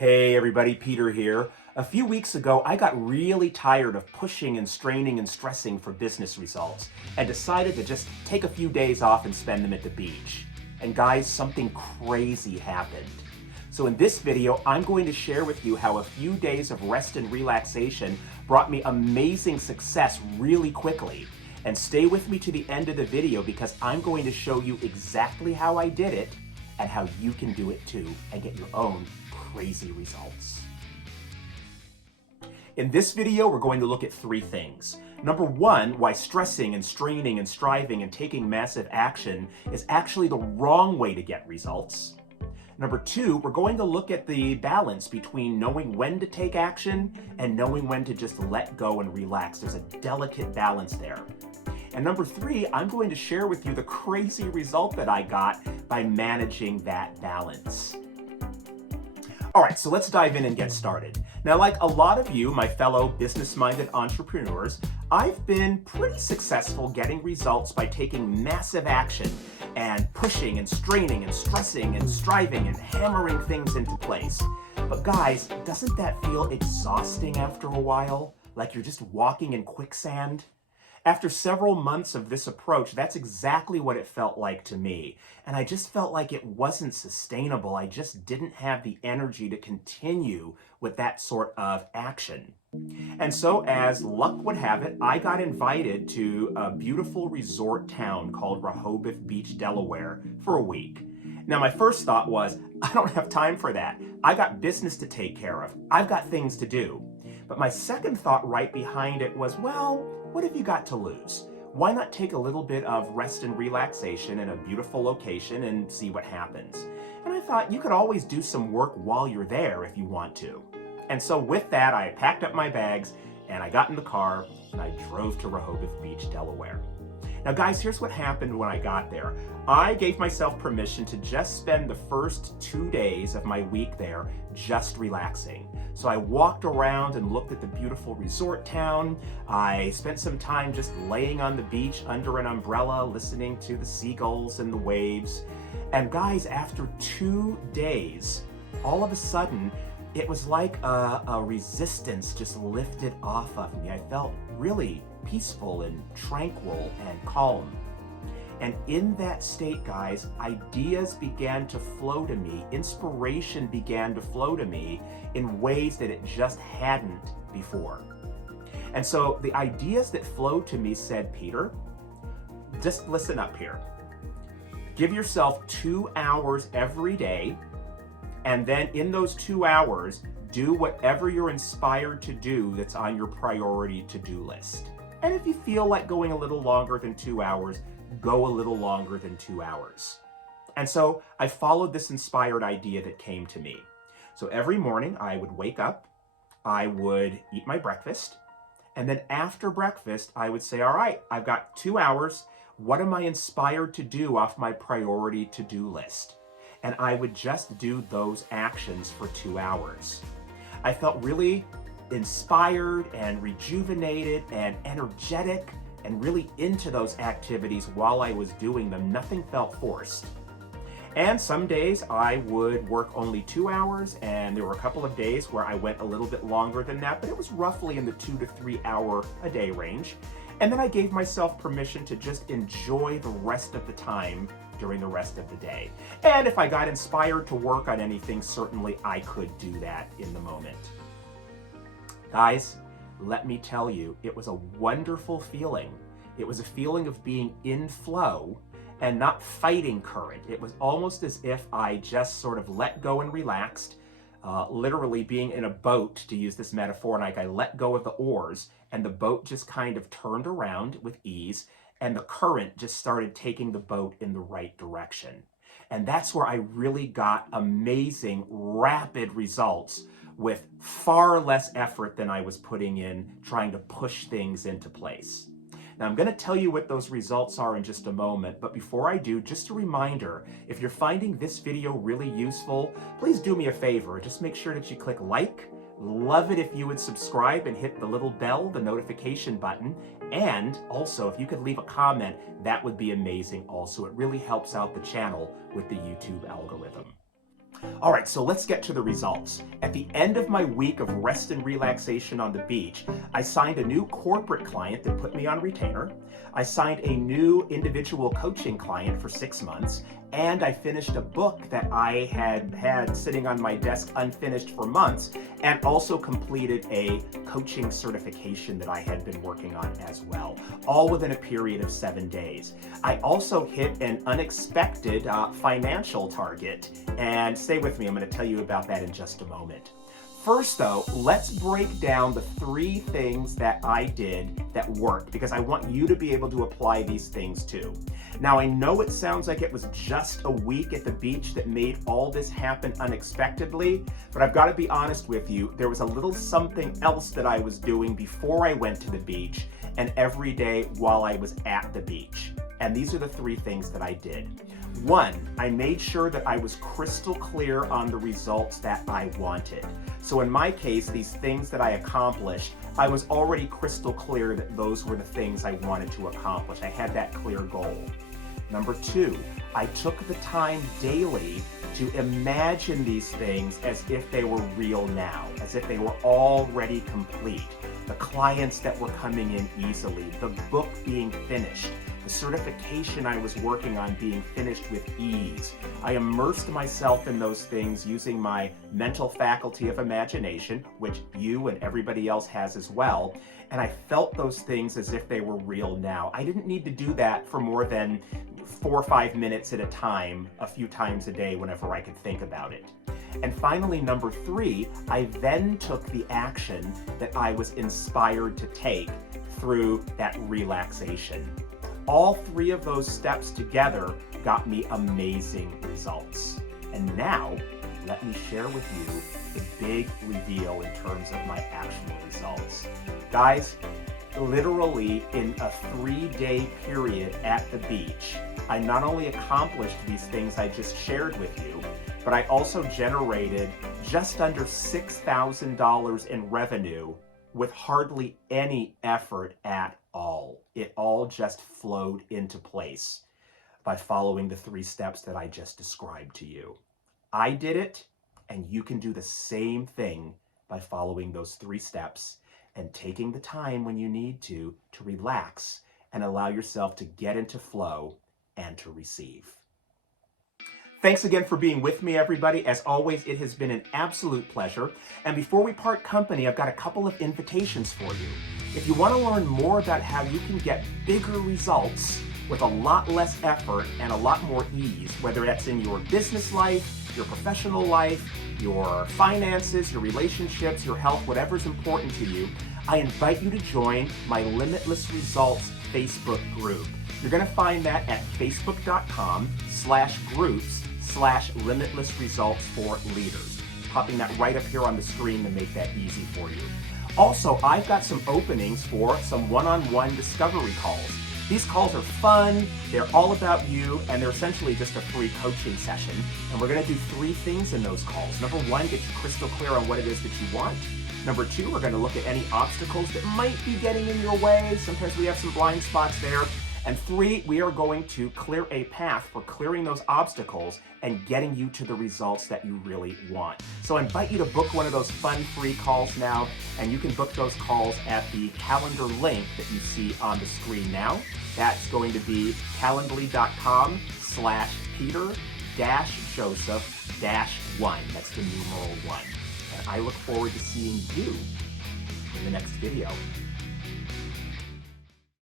Hey everybody, Peter here. A few weeks ago, I got really tired of pushing and straining and stressing for business results and decided to just take a few days off and spend them at the beach. And guys, something crazy happened. So in this video, I'm going to share with you how a few days of rest and relaxation brought me amazing success really quickly. And stay with me to the end of the video because I'm going to show you exactly how I did it and how you can do it too and get your own crazy results. In this video, we're going to look at three things. Number one, why stressing and straining and striving and taking massive action is actually the wrong way to get results. Number two, we're going to look at the balance between knowing when to take action and knowing when to just let go and relax. There's a delicate balance there. And number three, I'm going to share with you the crazy result that I got by managing that balance. All right, so let's dive in and get started. Now, like a lot of you, my fellow business-minded entrepreneurs, I've been pretty successful getting results by taking massive action and pushing and straining and stressing and striving and hammering things into place. But guys, doesn't that feel exhausting after a while? Like you're just walking in quicksand? After several months of this approach, that's exactly what it felt like to me. And I just felt like it wasn't sustainable. I just didn't have the energy to continue with that sort of action. And so, as luck would have it, I got invited to a beautiful resort town called Rehoboth Beach, Delaware, for a week. Now, my first thought was, I don't have time for that. I got business to take care of. I've got things to do. But my second thought right behind it was, well, what have you got to lose? Why not take a little bit of rest and relaxation in a beautiful location and see what happens? And I thought you could always do some work while you're there if you want to. And so with that, I packed up my bags and I got in the car and I drove to Rehoboth Beach, Delaware. Now guys, here's what happened when I got there. I gave myself permission to just spend the first 2 days of my week there just relaxing. So I walked around and looked at the beautiful resort town. I spent some time just laying on the beach under an umbrella, listening to the seagulls and the waves. And guys, after 2 days, all of a sudden, it was like a resistance just lifted off of me. I felt really peaceful and tranquil and calm. And in that state, guys, ideas began to flow to me. Inspiration began to flow to me in ways that it just hadn't before. And so the ideas that flowed to me said, Peter, just listen up here. Give yourself 2 hours every day. And then in those 2 hours, do whatever you're inspired to do that's on your priority to-do list. And if you feel like going a little longer than 2 hours, go a little longer than 2 hours. And so I followed this inspired idea that came to me. So every morning I would wake up, I would eat my breakfast, and then after breakfast, I would say, all right, I've got 2 hours. What am I inspired to do off my priority to-do list? And I would just do those actions for 2 hours. I felt really inspired and rejuvenated and energetic and really into those activities while I was doing them. Nothing felt forced. And some days I would work only 2 hours, and there were a couple of days where I went a little bit longer than that, but it was roughly in the 2 to 3 hour a day range. And then I gave myself permission to just enjoy the rest of the time during the rest of the day. And if I got inspired to work on anything, certainly I could do that in the moment. Guys, let me tell you, it was a wonderful feeling. It was a feeling of being in flow and not fighting current. It was almost as if I just sort of let go and relaxed, literally being in a boat, to use this metaphor, and like I let go of the oars and the boat just kind of turned around with ease and the current just started taking the boat in the right direction. And that's where I really got amazing, rapid results with far less effort than I was putting in trying to push things into place. Now, I'm going to tell you what those results are in just a moment, but before I do, just a reminder, if you're finding this video really useful, please do me a favor. Just make sure that you click like. Love it if you would subscribe and hit the little bell, the notification button. And also, if you could leave a comment, that would be amazing also. It really helps out the channel with the YouTube algorithm. All right, so let's get to the results. At the end of my week of rest and relaxation on the beach, I signed a new corporate client that put me on retainer. I signed a new individual coaching client for 6 months, and I finished a book that I had sitting on my desk unfinished for months, and also completed a coaching certification that I had been working on as well, all within a period of 7 days. I also hit an unexpected financial target, and stay with me, I'm going to tell you about that in just a moment. First though, let's break down the 3 things that I did that worked, because I want you to be able to apply these things too. Now, I know it sounds like it was just a week at the beach that made all this happen unexpectedly, but I've got to be honest with you, there was a little something else that I was doing before I went to the beach and every day while I was at the beach. And these are the 3 things that I did. 1, I made sure that I was crystal clear on the results that I wanted. So in my case, these things that I accomplished, I was already crystal clear that those were the things I wanted to accomplish. I had that clear goal. Number 2, I took the time daily to imagine these things as if they were real now, as if they were already complete. The clients that were coming in easily, the book being finished, the certification I was working on being finished with ease. I immersed myself in those things using my mental faculty of imagination, which you and everybody else has as well, and I felt those things as if they were real now. I didn't need to do that for more than 4 or 5 minutes at a time, a few times a day whenever I could think about it. And finally, number 3, I then took the action that I was inspired to take through that relaxation. All 3 of those steps together got me amazing results. And now, let me share with you the big reveal in terms of my actual results. Guys, literally in a 3-day period at the beach, I not only accomplished these things I just shared with you, but I also generated just under $6,000 in revenue with hardly any effort at all. It all just flowed into place by following the 3 steps that I just described to you. I did it, and you can do the same thing by following those 3 steps and taking the time when you need to relax and allow yourself to get into flow and to receive. Thanks again for being with me, everybody. As always, it has been an absolute pleasure. And before we part company, I've got a couple of invitations for you. If you want to learn more about how you can get bigger results with a lot less effort and a lot more ease, whether that's in your business life, your professional life, your finances, your relationships, your health, whatever's important to you, I invite you to join my Limitless Results Facebook group. You're going to find that at facebook.com/groups/limitless results for leaders. Popping that right up here on the screen to make that easy for you. Also, I've got some openings for some one-on-one discovery calls. These calls are fun, they're all about you, and they're essentially just a free coaching session. And we're going to do 3 things in those calls. Number 1, get you crystal clear on what it is that you want. Number 2, we're going to look at any obstacles that might be getting in your way. Sometimes we have some blind spots there. And 3, we are going to clear a path for clearing those obstacles and getting you to the results that you really want. So I invite you to book one of those fun free calls now, and you can book those calls at the calendar link that you see on the screen now. That's going to be calendly.com/Peter-Joseph-1. That's the numeral 1. And I look forward to seeing you in the next video.